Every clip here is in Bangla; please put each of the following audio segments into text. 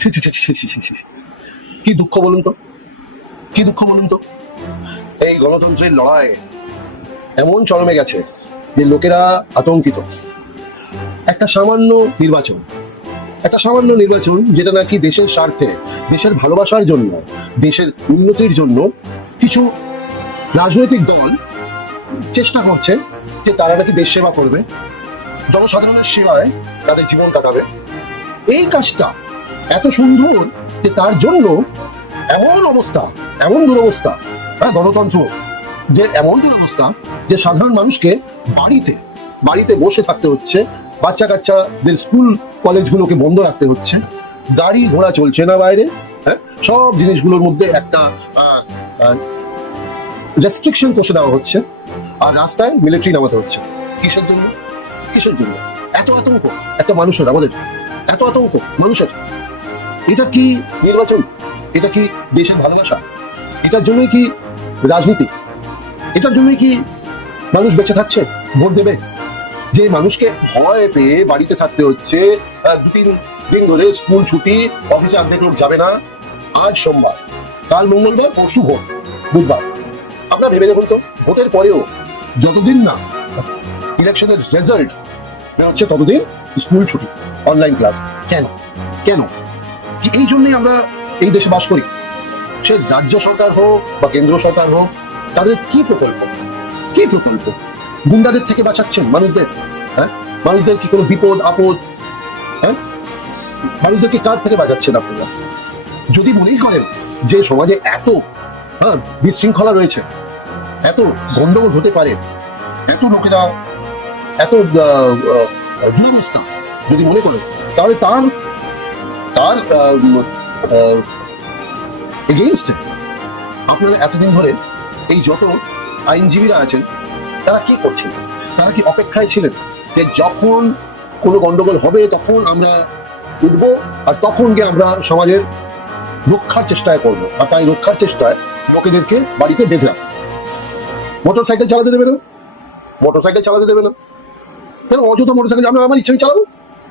ছি ছি ছি ছি ছি ছি ছি। কি দুঃখ বলুন তো, কি দুঃখ বলুন তো। এই গণতন্ত্রের লড়াই এমন চরমে গেছে যে লোকেরা আতঙ্কিত। একটা সামান্য নির্বাচন, একটা সামান্য নির্বাচন যেটা নাকি দেশের স্বার্থে, দেশের ভালোবাসার জন্য, দেশের উন্নতির জন্য কিছু রাজনৈতিক দল চেষ্টা করছে যে তারা নাকি দেশ সেবা করবে, জনসাধারণের সেবায় তাদের জীবন কাটাবে। এই কাজটা এত সুন্দর যে তার জন্য এমন অবস্থা, এমন দুরবস্থা, হ্যাঁ গণতন্ত্র যে এমন দুরবস্থা যে সাধারণ মানুষকে বাড়িতে বাড়িতে বসে থাকতে হচ্ছে, বাচ্চা কাচ্চাদের স্কুল কলেজগুলোকে বন্ধ রাখতে হচ্ছে, গাড়ি ঘোড়া চলছে না বাইরে, হ্যাঁ সব জিনিসগুলোর মধ্যে একটা রেস্ট্রিকশন কষে দেওয়া হচ্ছে, আর রাস্তায় মিলিটারি নামাতে হচ্ছে। কিসের জন্য? কিসের জন্য এত আতঙ্ক একটা মানুষের, আমাদের এত আতঙ্ক মানুষের? এটা কি নির্বাচন? এটা কি দেশের ভালোবাসা? এটার জন্যই কি রাজনীতি? এটার জন্যই কি মানুষ বেঁচে থাকছে, ভোট দেবে? যে মানুষকে ভয় পেয়ে বাড়িতে থাকতে হচ্ছে, 2-3 দিন ধরে স্কুল ছুটি, অফিসে অর্ধেক লোক যাবে না, আজ সোমবার, কাল মঙ্গলবার, পরশু ভোট, বুধবার। আপনারা ভেবে দেখুন তো, ভোটের পরেও যতদিন না ইলেকশনের রেজাল্ট বেরোচ্ছে ততদিন স্কুল ছুটি, অনলাইন ক্লাস। কেন? কেন? এই জন্যই আমরা এই দেশে বাস করি। সে রাজ্য সরকার হোক বা কেন্দ্র সরকার হোক, তাদের কি প্রকল্প, কি প্রকল্প? গুন্ডাদের থেকে বাঁচাচ্ছেন মানুষদের, হ্যাঁ মানুষদের কি কোনো বিপদ আপদ, হ্যাঁ মানুষদেরকে কার থেকে বাঁচাচ্ছেন আপনারা? যদি মনেই করেন যে সমাজে এত বিশৃঙ্খলা রয়েছে, এত গন্ডগোল হতে পারে, এত লোকেরা, এত দুরবস্থা যদি মনে করেন, তাহলে তার তার এগেইনস্টে আপনারা এতদিন ধরে এই যত আইনজীবীরা আছেন তারা কি করছেন? তারা কি অপেক্ষায় ছিলেন যে যখন কোনো গন্ডগোল হবে তখন আমরা উঠবো, আর তখন গিয়ে আমরা সমাজের রক্ষার চেষ্টায় করবো? আর তাই রক্ষার চেষ্টায় লোকেদেরকে বাড়িতে বেঁধে রাখবো। মোটরসাইকেল চালাতে দেবে না, মোটরসাইকেল চালাতে দেবে না। কেন? অযথা মোটরসাইকেল, আমি আমার ইচ্ছে চালাবো,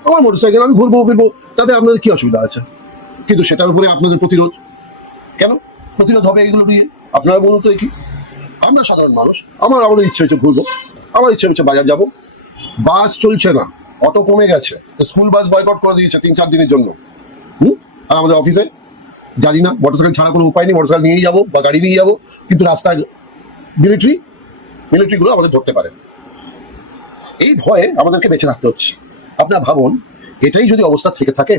আমার মোটরসাইকেল আমি ঘুরবো ফিরবো, তাতে আপনাদের কি অসুবিধা আছে? কিন্তু সেটার উপরে আপনাদের প্রতিরোধ কেন? প্রতিরোধ হবে এগুলো নিয়ে? আপনারা বলুন তো। কি আমরা সাধারণ মানুষ, আমাদের ইচ্ছে হচ্ছে ঘুরবো, আমার ইচ্ছে হচ্ছে বাজার যাবো, বাস চলছে না, অটো কমে গেছে, স্কুল বাস বয়কট করে দিয়েছে 3-4 দিনের জন্য। আর আমাদের অফিসে জানি না, মোটরসাইকেল ছাড়া কোনো উপায় নেই, মোটরসাইকেল নিয়েই যাবো বা গাড়ি নিয়ে যাবো, কিন্তু রাস্তায় মিলিটারিগুলো আমাদের ধরতে পারে। এই ভয়ে আমাদেরকে বেঁচে রাখতে হচ্ছে। আপনারা ভাবুন, এটাই যদি অবস্থা থেকে থাকে